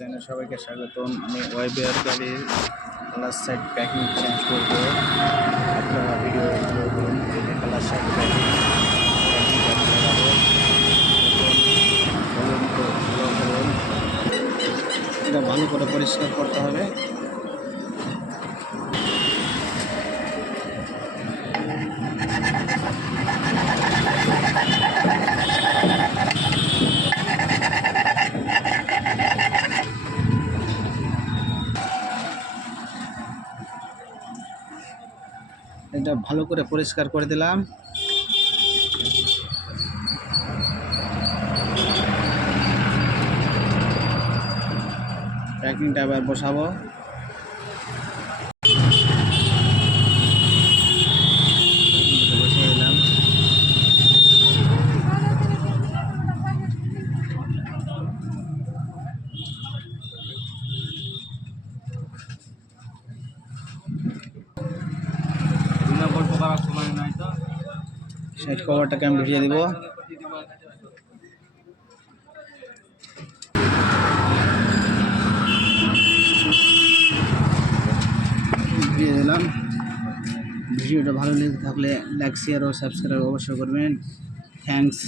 চ্যানেলে সবাইকে স্বাগতম আমি ওয়াইবিআর গাড়ির কালার সাইড প্যাকিং চেঞ্জ করব আপনারা ভিডিও করুন কালার সাইড প্যাকিং এটা ভালো করে পরিষ্কার করতে হবে এটা ভালো করে পরিষ্কার করে দিলাম। প্যাকিংটা আবার বসাবো প্যাকিংটা বসিয়ে দিলাম সাইড কভারটাকে আমি ভিজিয়ে দিব। ভিজিয়ে দিলাম। ভিডিওটা ভালো লেগে থাকলে লাইক শেয়ার ও সাবস্ক্রাইব অবশ্যই করবেন। থ্যাংকস